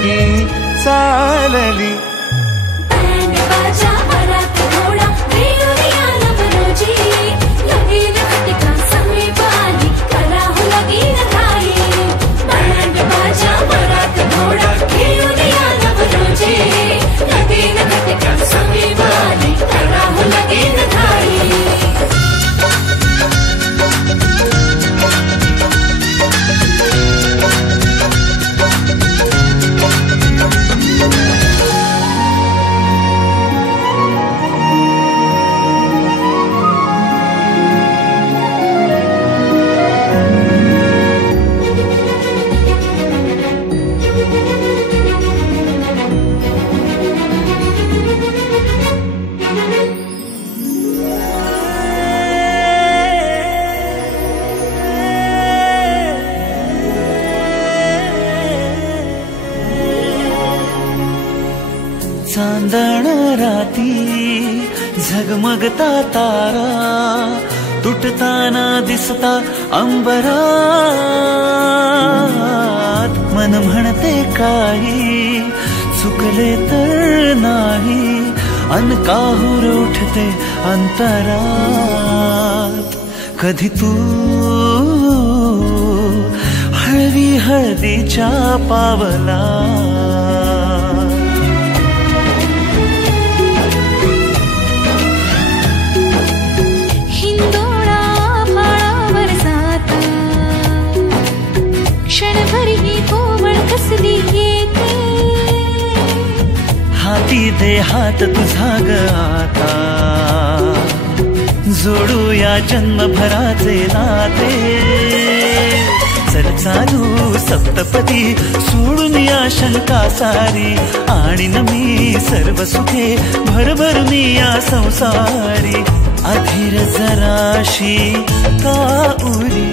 पालखी चालली. बँड बाजा वरात घोडा रेवरिया नवरोजी लगीन घटिका समीप आली कराहू लगीन घाई. बँड बाजा वरात घोडा रेवरिया नवरोजी लगीन घटिका समीप आली कराहू लगीन घाई. चांदण राती झगमगता तारा तुटताना दिसता अंबरात. मन म्हणते काही चुकले तर नाही अन काहूर उठते अंतरात. कधी तू हळवी हळदीच्या पावला हाती दे हात तुझा ग आता. जोडूया जन्मभराचे नाते. चल चालू सप्तपदी सोडून या शंका सारी. आणि मी सर्व सुखे भरभरून या संसारी. अधीर जराशी का उरी.